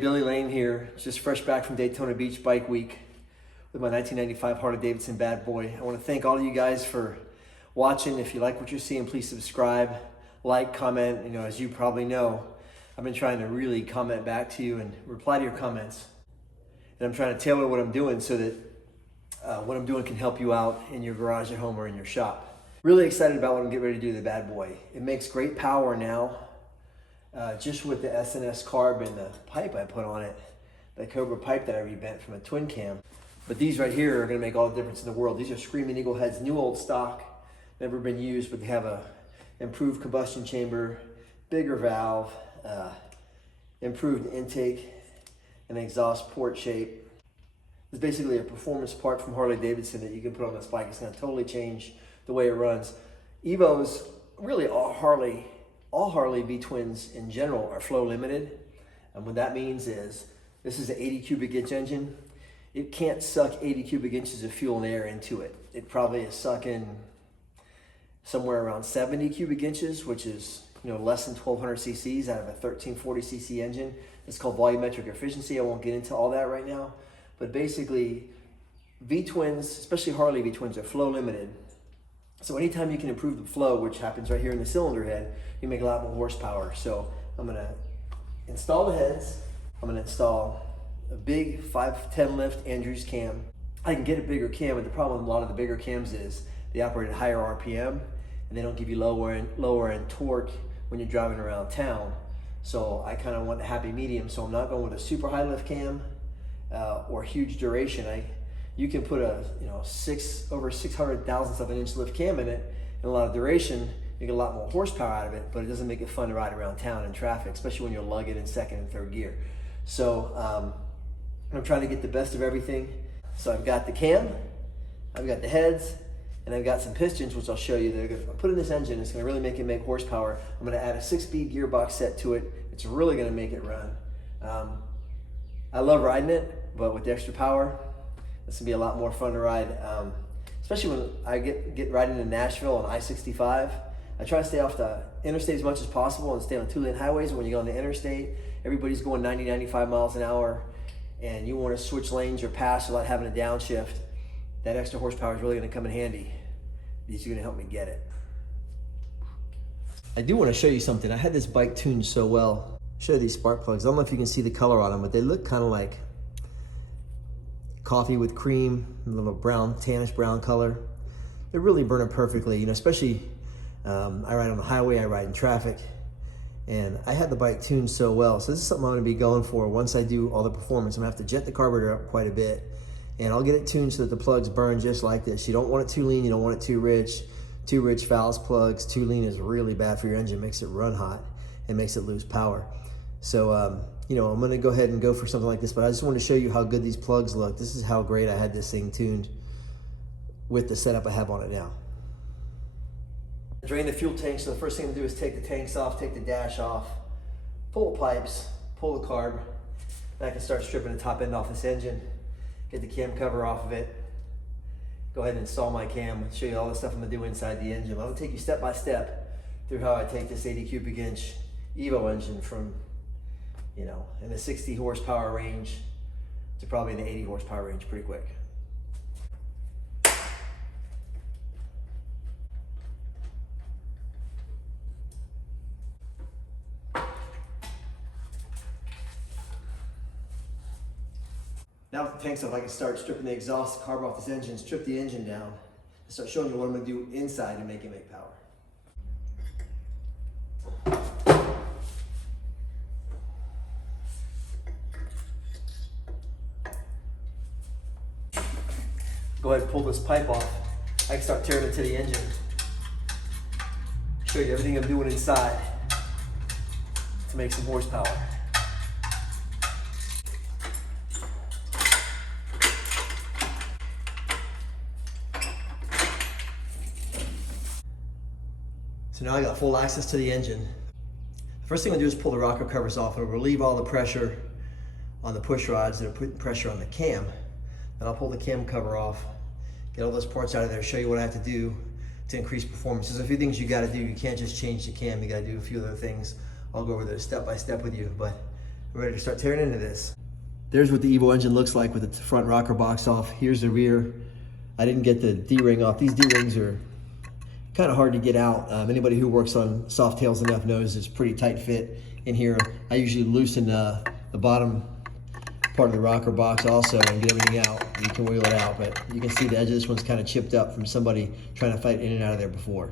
Billy Lane here, just fresh back from Daytona Beach Bike Week with my 1995 Harley-Davidson Bad Boy. I want to thank all of you guys for watching. If you like what you're seeing, please subscribe, like, comment. You know, as you probably know, I've been trying to really comment back to you and reply to your comments. And I'm trying to tailor what I'm doing so that what I'm doing can help you out in your garage at home or in your shop. Really excited about what I'm getting ready to do with the Bad Boy. It makes great power now. Just with the S&S carb and the pipe I put on it, the Cobra pipe that I rebent from a twin cam. But these right here are going to make all the difference in the world. These are Screaming Eagle heads, new old stock, never been used, but they have a improved combustion chamber, bigger valve, improved intake, and exhaust port shape. It's basically a performance part from Harley-Davidson that you can put on this bike. It's going to totally change the way it runs. Evos, really all Harley V-twins in general are flow limited. And what that means is, this is an 80 cubic inch engine. It can't suck 80 cubic inches of fuel and air into it. It probably is sucking somewhere around 70 cubic inches, which is, you know, less than 1200 cc's out of a 1340 cc engine. It's called volumetric efficiency. I won't get into all that right now. But basically, V-twins, especially Harley V-twins, are flow limited. So anytime you can improve the flow, which happens right here in the cylinder head, you make a lot more horsepower. So I'm gonna install the heads. I'm gonna install a big 510 lift Andrews cam. I can get a bigger cam, but the problem with a lot of the bigger cams is they operate at higher RPM and they don't give you lower end torque when you're driving around town. So I kind of want the happy medium. So I'm not going with a super high lift cam or huge duration. You can put a over 600 thousandths of an inch lift cam in it, and a lot of duration. You get a lot more horsepower out of it, but it doesn't make it fun to ride around town in traffic, especially when you're lugging in second and third gear. So I'm trying to get the best of everything. So I've got the cam, I've got the heads, and I've got some pistons, which I'll show you. They're going to put in this engine. It's going to really make it make horsepower. I'm going to add a 6-speed gearbox set to it. It's really going to make it run. I love riding it, but with the extra power, it's going to be a lot more fun to ride. Especially when I get riding in Nashville on I-65. I try to stay off the interstate as much as possible and stay on 2-lane highways. When you go on the interstate, everybody's going 90, 95 miles an hour, and you want to switch lanes or pass without having a downshift. That extra horsepower is really going to come in handy. These are going to help me get it. I do want to show you something. I had this bike tuned so well. Show you these spark plugs. I don't know if you can see the color on them, but they look kind of like coffee with cream, a little brown, tannish brown color. They're really burning perfectly, you know, especially I ride on the highway, I ride in traffic, and I had the bike tuned so well. So this is something I'm gonna be going for once I do all the performance. I'm gonna have to jet the carburetor up quite a bit, and I'll get it tuned so that the plugs burn just like this. You don't want it too lean, you don't want it too rich. Too rich fouls plugs, too lean is really bad for your engine, makes it run hot and makes it lose power. So, you know, I'm gonna go ahead and go for something like this, but I just want to show you how good these plugs look. This is how great I had this thing tuned with the setup I have on it now. Drain the fuel tank, so the first thing to do is take the tanks off, take the dash off, pull the pipes, pull the carb, and I can start stripping the top end off this engine, get the cam cover off of it, go ahead and install my cam, show you all the stuff I'm gonna do inside the engine. I'm gonna take you step by step through how I take this 80 cubic inch Evo engine from, you know, in the 60 horsepower range to probably in the 80 horsepower range pretty quick. Now with the tanks off, I can start stripping the exhaust carb off this engine, strip the engine down, and start showing you what I'm gonna do inside to make it make power. Go ahead and pull this pipe off. I can start tearing into the engine. Show you everything I'm doing inside to make some horsepower. So now I got full access to the engine. The first thing I'm gonna do is pull the rocker covers off. It'll relieve all the pressure on the push rods that are putting pressure on the cam. Then I'll pull the cam cover off, get all those parts out of there, show you what I have to do to increase performance. There's a few things you gotta do. You can't just change the cam, you gotta do a few other things. I'll go over those step by step with you, but We're ready to start tearing into this. There's what the Evo engine looks like with the front rocker box off. Here's the rear. I didn't get the D-ring off. These D-rings are kind of hard to get out. Anybody who works on Softails enough knows it's pretty tight fit in here. I usually loosen the bottom part of the rocker box also and get everything out. You can wheel it out, but you can see the edge of this one's kind of chipped up from somebody trying to fight in and out of there before.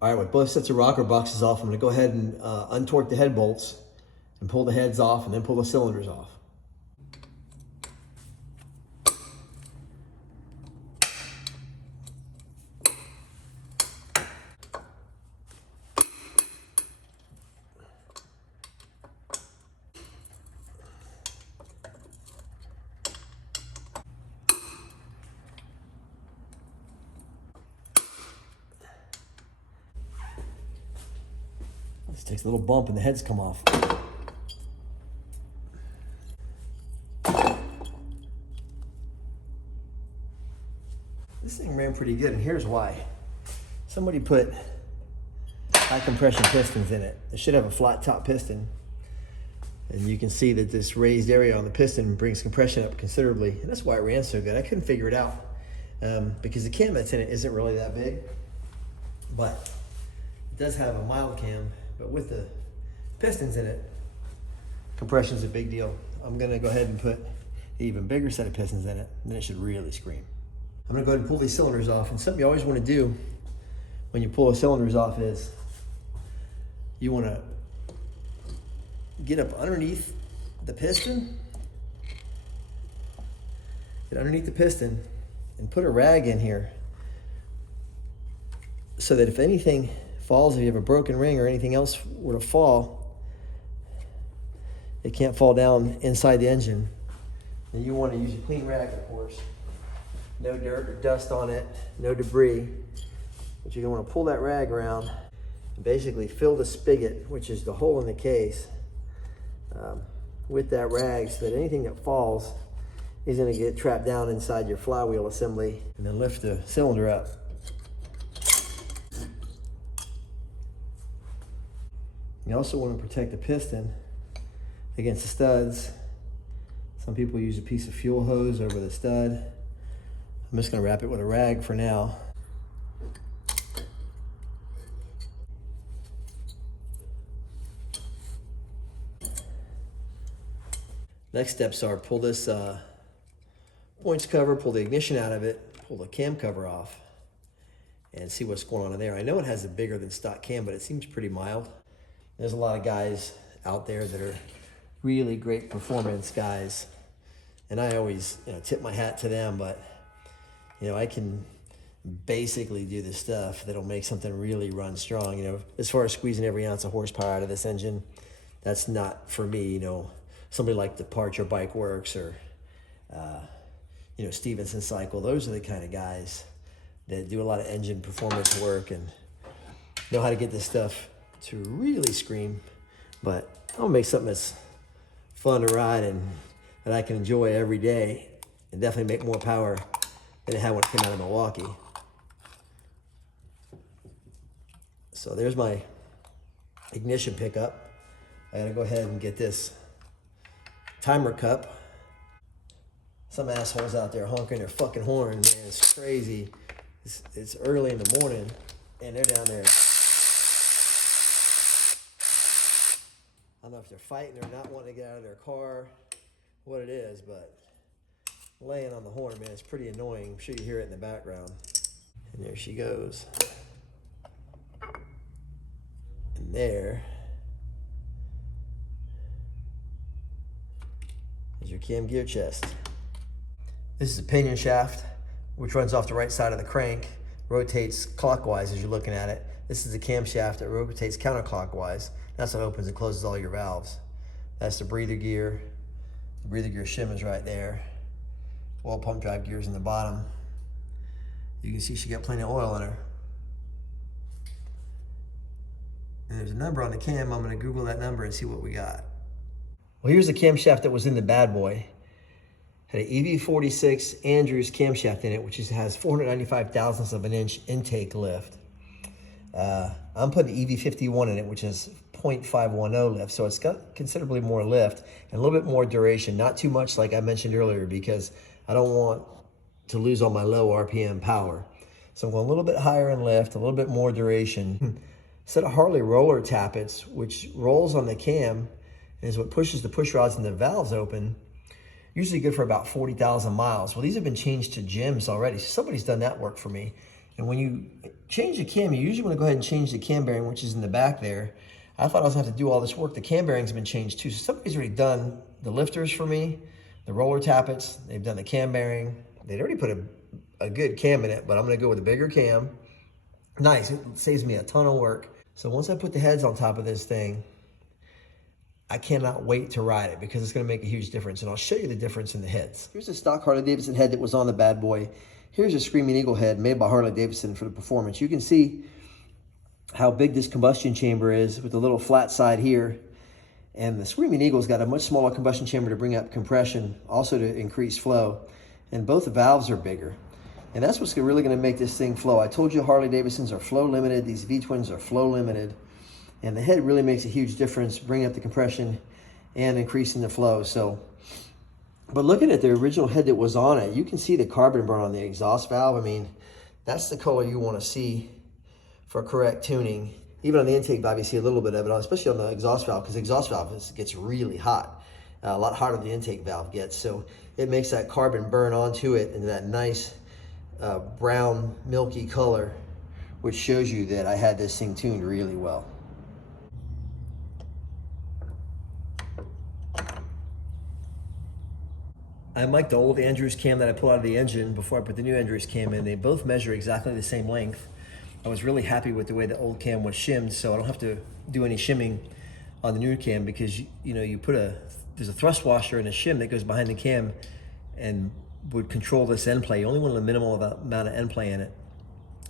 All right, with both sets of rocker boxes off, I'm gonna go ahead and untorque the head bolts and pull the heads off and then pull the cylinders off. This takes a little bump and the heads come off. This thing ran pretty good, and here's why. Somebody put high compression pistons in it. It should have a flat top piston. And you can see that this raised area on the piston brings compression up considerably. And that's why it ran so good. I couldn't figure it out because the cam that's in it isn't really that big. But it does have a mild cam. But with the pistons in it, compression's a big deal. I'm gonna go ahead and put an even bigger set of pistons in it, and then it should really scream. I'm gonna go ahead and pull these cylinders off. And something you always wanna do when you pull the cylinders off is you wanna get up underneath the piston, and put a rag in here so that if anything falls, if you have a broken ring or anything else were to fall, it can't fall down inside the engine. And you want to use a clean rag, of course. No dirt or dust on it, no debris. But you're going to want to pull that rag around and basically fill the spigot, which is the hole in the case, with that rag so that anything that falls is going to get trapped down inside your flywheel assembly, and then lift the cylinder up. You also want to protect the piston against the studs. Some people use a piece of fuel hose over the stud. I'm just going to wrap it with a rag for now. Next steps are pull this points cover, pull the ignition out of it, pull the cam cover off, and see what's going on in there. I know it has a bigger than stock cam, but it seems pretty mild. There's a lot of guys out there that are really great performance guys, and I always tip my hat to them, but I can basically do the stuff that'll make something really run strong. As far as squeezing every ounce of horsepower out of this engine, that's not for me. Somebody like the Departure Bike Works or Stevenson Cycle, those are the kind of guys that do a lot of engine performance work and know how to get this stuff to really scream. But I'll make something that's fun to ride and that I can enjoy every day, and definitely make more power than it had when it came out of Milwaukee. So there's my ignition pickup. I gotta go ahead and get this timer cup. Some assholes out there honking their fucking horn, man. It's crazy. It's early in the morning and they're down there. I don't know if they're fighting or not wanting to get out of their car, what it is, but laying on the horn, man, it's pretty annoying. I'm sure you hear it in the background. And there she goes. And there is your cam gear chest. This is a pinion shaft, which runs off the right side of the crank, rotates clockwise as you're looking at it. This is the camshaft that rotates counterclockwise. That's what opens and closes all your valves. That's the breather gear. The breather gear shim is right there. Oil pump drive gears in the bottom. You can see she got plenty of oil in her. And there's a number on the cam. I'm gonna Google that number and see what we got. Well, here's the camshaft that was in the bad boy. Had an EV46 Andrews camshaft in it, which has 495 thousandths of an inch intake lift. I'm putting EV51 in it, which is 0.510 lift, so it's got considerably more lift and a little bit more duration. Not too much, like I mentioned earlier, because I don't want to lose all my low RPM power. So I'm going a little bit higher in lift, a little bit more duration. Set of Harley roller tappets, which rolls on the cam and is what pushes the push rods and the valves open. Usually good for about 40,000 miles. Well, these have been changed to gems already, so somebody's done that work for me. And when you change the cam, you usually want to go ahead and change the cam bearing, which is in the back there. I thought I was going to have to do all this work. The cam bearings have been changed too. So somebody's already done the lifters for me, the roller tappets. They've done the cam bearing. They'd already put a good cam in it, but I'm going to go with a bigger cam. Nice. It saves me a ton of work. So once I put the heads on top of this thing, I cannot wait to ride it because it's going to make a huge difference. And I'll show you the difference in the heads. Here's a stock Harley-Davidson head that was on the bad boy. Here's a Screaming Eagle head made by Harley-Davidson for the performance. You can see how big this combustion chamber is with the little flat side here. And the Screaming Eagle's got a much smaller combustion chamber to bring up compression, also to increase flow. And both the valves are bigger. And that's what's really going to make this thing flow. I told you Harley-Davidsons are flow limited. These V-twins are flow limited. And the head really makes a huge difference, bringing up the compression and increasing the flow. So, but looking at the original head that was on it, you can see the carbon burn on the exhaust valve. I mean, that's the color you want to see for correct tuning. Even on the intake valve, you see a little bit of it, especially on the exhaust valve, because the exhaust valve gets really hot, a lot hotter than the intake valve gets. So it makes that carbon burn onto it in that nice brown, milky color, which shows you that I had this thing tuned really well. I like the old Andrews cam that I pulled out of the engine before I put the new Andrews cam in. They both measure exactly the same length. I was really happy with the way the old cam was shimmed, so I don't have to do any shimming on the new cam because you put there's a thrust washer and a shim that goes behind the cam and would control this end play. You only want a minimal amount of end play in it.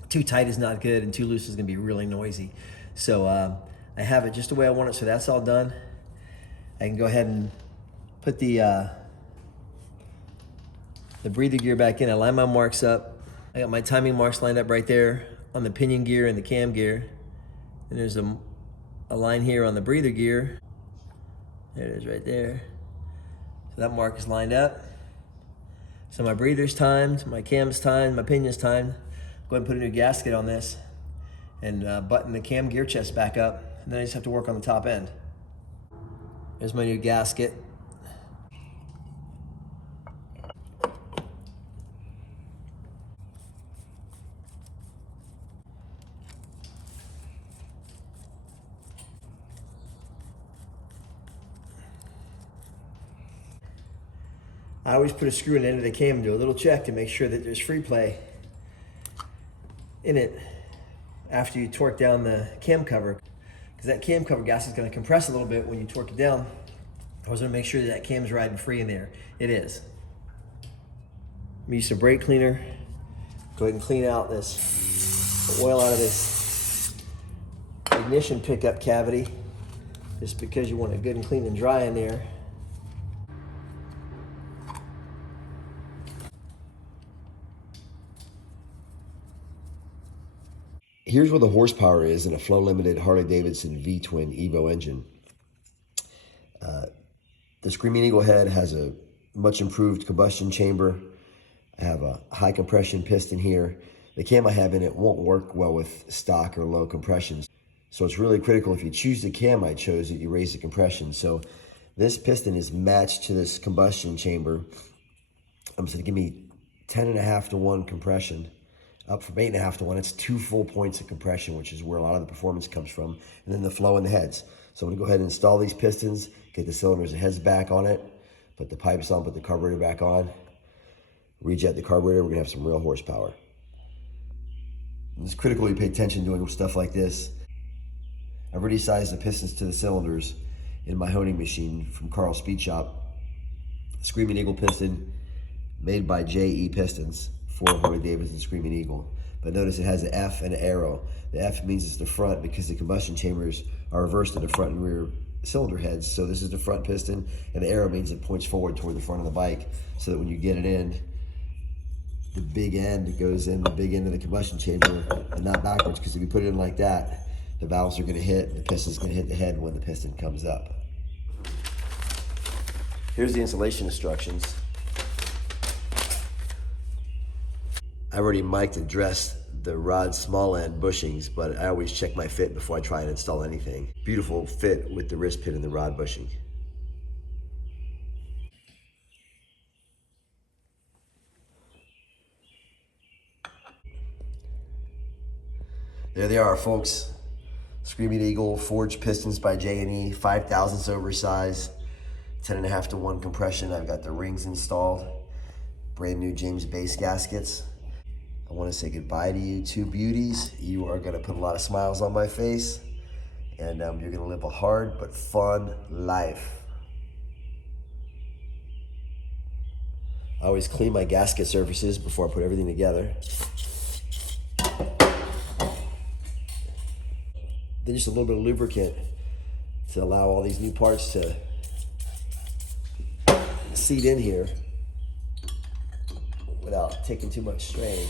Too tight is not good and too loose is gonna be really noisy. So I have it just the way I want it, so that's all done. I can go ahead and put the breather gear back in. I line my marks up. I got my timing marks lined up right there on the pinion gear and the cam gear. And there's a line here on the breather gear. There it is right there. So that mark is lined up. So my breather's timed, my cam's timed, my pinion's timed. Go ahead and put a new gasket on this and button the cam gear chest back up. And then I just have to work on the top end. There's my new gasket. I always put a screw in the end of the cam and do a little check to make sure that there's free play in it after you torque down the cam cover, because that cam cover gasket is going to compress a little bit when you torque it down. I was going to make sure that cam's riding free in there. It is. I'm use some brake cleaner. Go ahead and clean out the oil out of this ignition pickup cavity, just because you want it good and clean and dry in there. Here's where the horsepower is in a flow-limited Harley-Davidson V-twin Evo engine. The Screaming Eagle head has a much improved combustion chamber. I have a high compression piston here. The cam I have in it won't work well with stock or low compressions. So it's really critical if you choose the cam I chose that you raise the compression. So this piston is matched to this combustion chamber. I'm going to give me 10.5 to 1 compression. Up from 8.5 to 1, it's 2 full points of compression, which is where a lot of the performance comes from, and then the flow in the heads. So I'm gonna go ahead and install these pistons, get the cylinders and heads back on it, put the pipes on, put the carburetor back on, rejet the carburetor. We're gonna have some real horsepower. And it's critical you pay attention doing stuff like this. I've already sized the pistons to the cylinders in my honing machine from Carl's Speed Shop. Screaming Eagle piston made by JE Pistons for Harley-Davidson Screaming Eagle. But notice it has an F and an arrow. The F means it's the front because the combustion chambers are reversed to the front and rear cylinder heads. So this is the front piston, and the arrow means it points forward toward the front of the bike, so that when you get it in, the big end goes in the big end of the combustion chamber and not backwards, because if you put it in like that, the valves are going to hit, the piston's going to hit the head when the piston comes up. Here's the installation instructions. I already mic'd and dressed the rod small end bushings, but I always check my fit before I try and install anything. Beautiful fit with the wrist pin and the rod bushing. There they are, folks. Screaming Eagle forged pistons by J&E, 5/1000 oversized, 10.5 to 1 compression. I've got the rings installed, brand new James base gaskets. I want to say goodbye to you two beauties. You are going to put a lot of smiles on my face, and you're going to live a hard but fun life. I always clean my gasket surfaces before I put everything together. Then just a little bit of lubricant to allow all these new parts to seat in here without taking too much strain.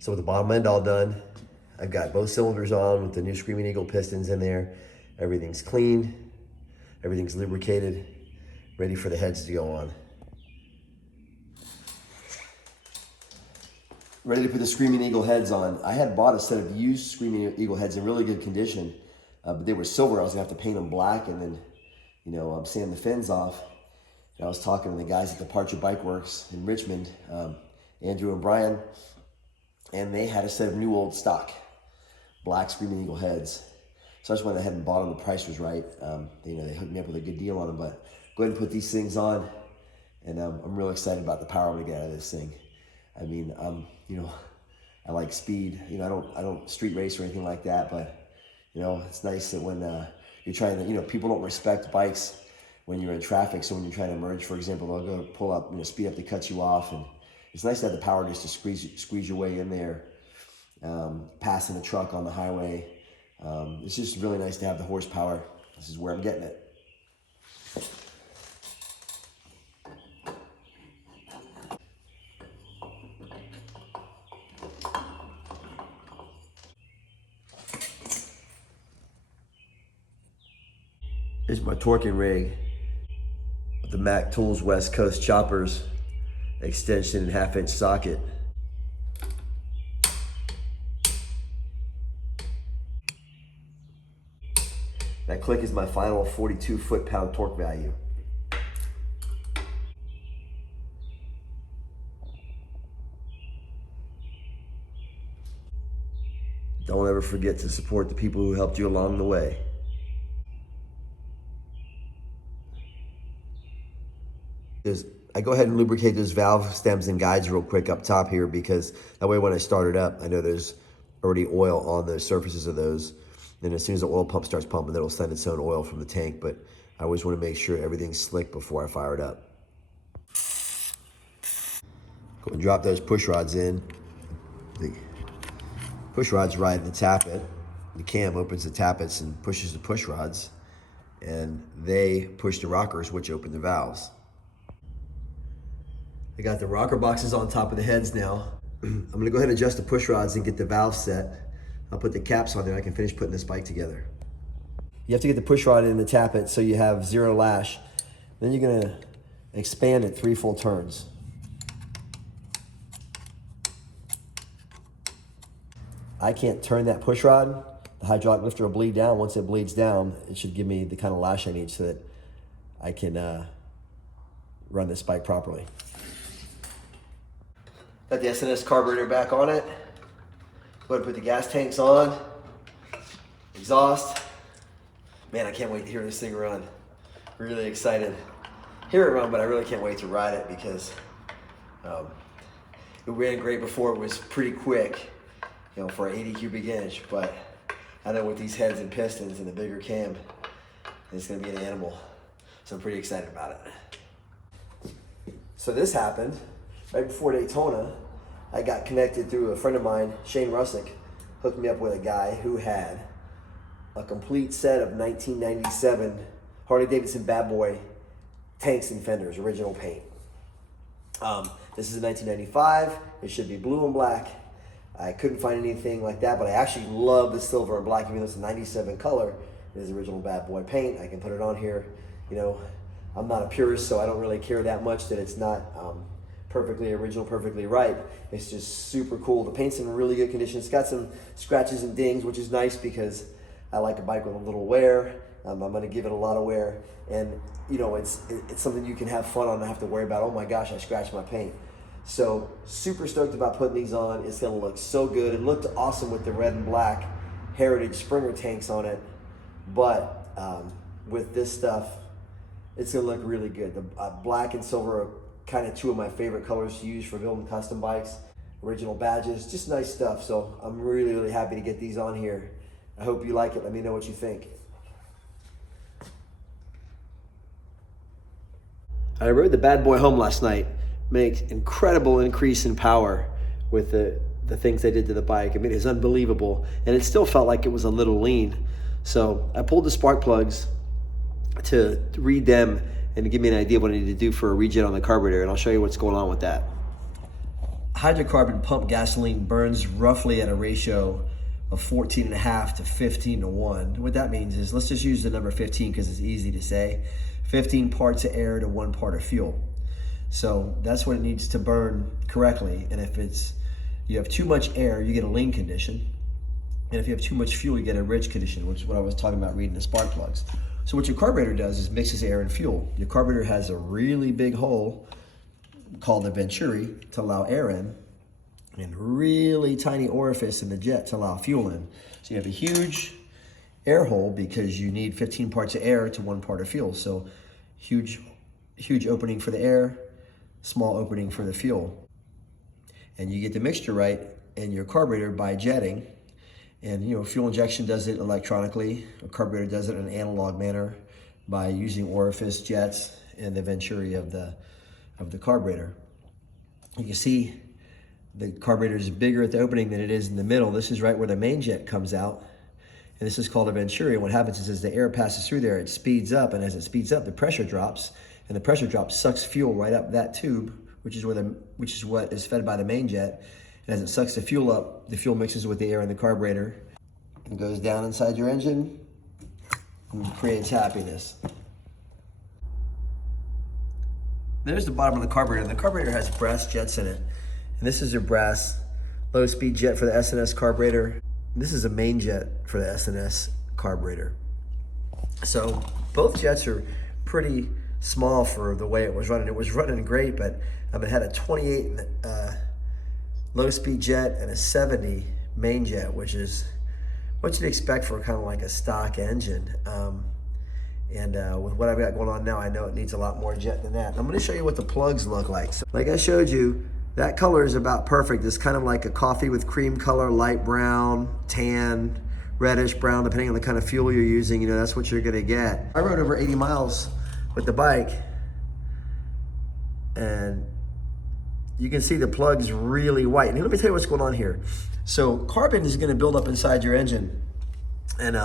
So with the bottom end all done, I've got both cylinders on with the new Screaming Eagle pistons in there. Everything's cleaned, everything's lubricated, ready for the heads to go on. Ready to put the Screaming Eagle heads on. I had bought a set of used Screaming Eagle heads in really good condition, but they were silver. I was gonna have to paint them black and then, sand the fins off. And I was talking to the guys at Departure Bike Works in Richmond, Andrew and Brian, and they had a set of new old stock, black Screaming Eagle heads. So I just went ahead and bought them. The price was right. They hooked me up with a good deal on them, but go ahead and put these things on, and I'm real excited about the power I'm gonna get out of this thing. I mean, I like speed. I don't street race or anything like that, but it's nice that when you're trying to, people don't respect bikes when you're in traffic. So when you're trying to merge, for example, they'll go pull up, speed up to cut you off, and it's nice to have the power just to squeeze your way in there, passing a truck on the highway. It's just really nice to have the horsepower. This is where I'm getting it. Here's my torquing rig with the Mac Tools West Coast choppers, extension and 1/2-inch socket. That click is my final 42 foot-pound torque value. Don't ever forget to support the people who helped you along the way. I go ahead and lubricate those valve stems and guides real quick up top here, because that way when I start it up, I know there's already oil on the surfaces of those. Then as soon as the oil pump starts pumping, it'll send its own oil from the tank, but I always want to make sure everything's slick before I fire it up. Go and drop those push rods in. The push rods ride in the tappet. The cam opens the tappets and pushes the push rods, and they push the rockers, which open the valves. I got the rocker boxes on top of the heads now. I'm gonna go ahead and adjust the push rods and get the valves set. I'll put the caps on there. I can finish putting this bike together. You have to get the push rod in the tappet so you have 0 lash. Then you're gonna expand it 3 full turns. I can't turn that push rod. The hydraulic lifter will bleed down. Once it bleeds down, it should give me the kind of lash I need so that I can run this bike properly. Got the SNS carburetor back on it. Go ahead and put the gas tanks on. Exhaust. Man, I can't wait to hear this thing run. Really excited. Hear it run, but I really can't wait to ride it, because it ran great before. It was pretty quick, for an 80 cubic inch, but I know with these heads and pistons and the bigger cam, it's gonna be an animal. So I'm pretty excited about it. So this happened right before Daytona. I got connected through a friend of mine, Shane Russick, hooked me up with a guy who had a complete set of 1997 Harley-Davidson Bad Boy tanks and fenders, original paint. This is a 1995. It should be blue and black. I couldn't find anything like that, but I actually love the silver and black, even though it's a 97 color. It is original Bad Boy paint. I can put it on here. You know, I'm not a purist, so I don't really care that much that it's not perfectly original, perfectly right. It's just super cool. The paint's in really good condition. It's got some scratches and dings, which is nice because I like a bike with a little wear. I'm going to give it a lot of wear, and you know, it's something you can have fun on and not have to worry about, oh my gosh, I scratched my paint. So super stoked about putting these on. It's going to look so good. It looked awesome with the red and black Heritage Springer tanks on it, but with this stuff, it's going to look really good. The black and silver are kind of two of my favorite colors to use for building custom bikes. Original badges, just nice stuff. So I'm really, really happy to get these on here. I hope you like it. Let me know what you think. I rode the Bad Boy home last night. Makes incredible increase in power with the things they did to the bike. I mean, it's unbelievable. And it still felt like it was a little lean. So I pulled the spark plugs to read them and to give me an idea of what I need to do for a regen on the carburetor, and I'll show you what's going on with that. Hydrocarbon pump gasoline burns roughly at a ratio of 14.5 to 15 to 1. What that means is, let's just use the number 15 because it's easy to say. 15 parts of air to 1 part of fuel. So that's what it needs to burn correctly. And if you have too much air, you get a lean condition. And if you have too much fuel, you get a rich condition, which is what I was talking about reading the spark plugs. So what your carburetor does is mixes air and fuel. Your carburetor has a really big hole called the venturi to allow air in, and really tiny orifice in the jet to allow fuel in. So you have a huge air hole because you need 15 parts of air to 1 part of fuel. So huge opening for the air, small opening for the fuel. And you get the mixture right in your carburetor by jetting. And you know, fuel injection does it electronically. A carburetor does it in an analog manner by using orifice jets in the venturi of the carburetor. You can see the carburetor is bigger at the opening than it is in the middle. This is right where the main jet comes out. And this is called a venturi. And what happens is, as the air passes through there, it speeds up. And as it speeds up, the pressure drops. And the pressure drop sucks fuel right up that tube, which is what is fed by the main jet. And as it sucks the fuel up, the fuel mixes with the air in the carburetor and goes down inside your engine and creates happiness. There's the bottom of the carburetor. The carburetor has brass jets in it. And this is your brass low-speed jet for the S&S carburetor. This is a main jet for the S&S carburetor. So both jets are pretty small for the way it was running. It was running great, but it had a 28 low-speed jet and a 70 main jet, which is what you'd expect for kind of like a stock engine. With what I've got going on now, I know it needs a lot more jet than that. I'm going to show you what the plugs look like. So, like I showed you, that color is about perfect. It's kind of like a coffee with cream color, light brown, tan, reddish brown, depending on the kind of fuel you're using. You know, that's what you're going to get. I rode over 80 miles with the bike, and you can see the plug's really white. And let me tell you what's going on here. So carbon is going to build up inside your engine, and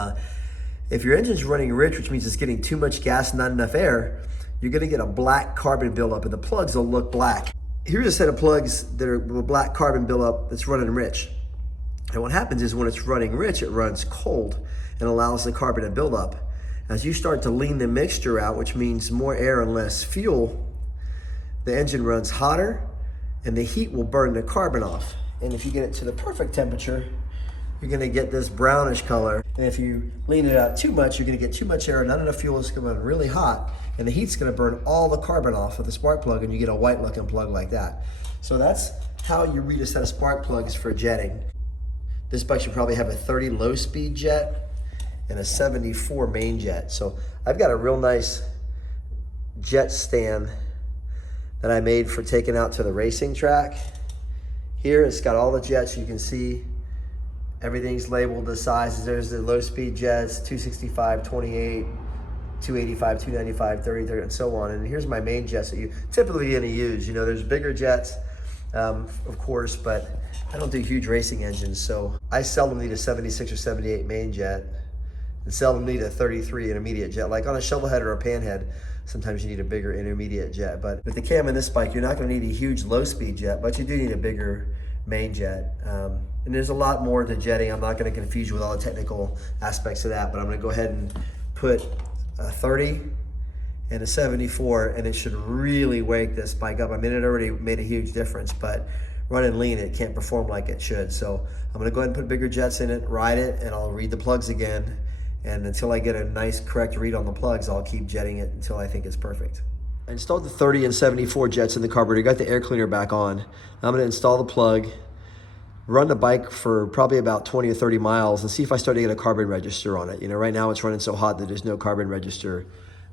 if your engine's running rich, which means it's getting too much gas, not enough air, you're going to get a black carbon buildup, and the plugs will look black. Here's a set of plugs that are with black carbon buildup that's running rich. And what happens is, when it's running rich, it runs cold and allows the carbon to build up. As you start to lean the mixture out, which means more air and less fuel, the engine runs hotter, and the heat will burn the carbon off. And if you get it to the perfect temperature, you're going to get this brownish color. And if you lean it out too much, you're going to get too much air, not enough fuel. It's going to run really hot, and the heat's going to burn all the carbon off of the spark plug, and you get a white looking plug like that. So that's how you read a set of spark plugs for jetting. This bike should probably have a 30 low speed jet and a 74 main jet. So I've got a real nice jet stand that I made for taking out to the racing track. Here it's got all the jets. You can see everything's labeled the sizes. There's the low speed jets, 265, 28, 285, 295, 30, 30, and so on. And here's my main jets that you typically gonna use. You know, there's bigger jets of course, but I don't do huge racing engines, so I seldom need a 76 or 78 main jet and seldom need a 33 intermediate jet. Like on a shovel head or a pan head, sometimes you need a bigger intermediate jet. But with the Cam in this bike, you're not going to need a huge low-speed jet, but you do need a bigger main jet. And there's a lot more to jetting. I'm not going to confuse you with all the technical aspects of that, but I'm going to go ahead and put a 30 and a 74, and it should really wake this bike up. I mean, it already made a huge difference, but running lean, it can't perform like it should. So I'm going to go ahead and put bigger jets in it, ride it, and I'll read the plugs again. And until I get a nice correct read on the plugs, I'll keep jetting it until I think it's perfect. I installed the 30 and 74 jets in the carburetor, got the air cleaner back on. I'm going to install the plug, run the bike for probably about 20 or 30 miles and see if I start to get a carbon register on it. You know, right now it's running so hot that there's no carbon register,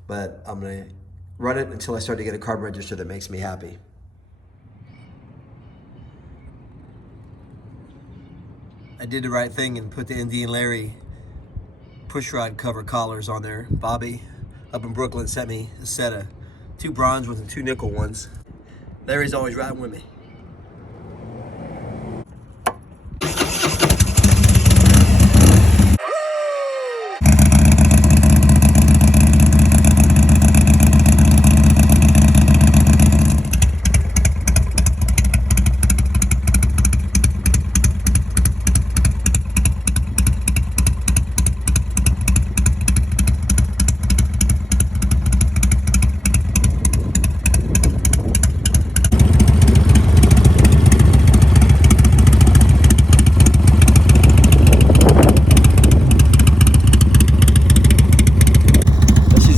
but I'm going to run it until I start to get a carbon register that makes me happy. I did the right thing and put the Indian Larry pushrod cover collars on there. Bobby up in Brooklyn sent me a set of 2 bronze ones and 2 nickel ones. Larry's always riding with me.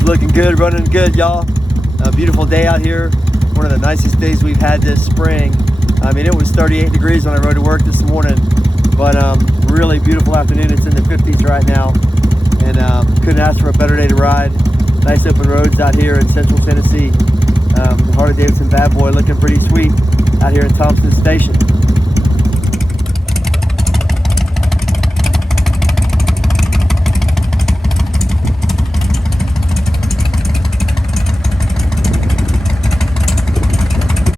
Looking good, running good, y'all. A beautiful day out here. One of the nicest days we've had this spring. I mean, it was 38 degrees when I rode to work this morning, but really beautiful afternoon. It's in the 50s right now, and couldn't ask for a better day to ride. Nice open roads out here in Central Tennessee. Harley-Davidson bad boy looking pretty sweet out here at Thompson Station.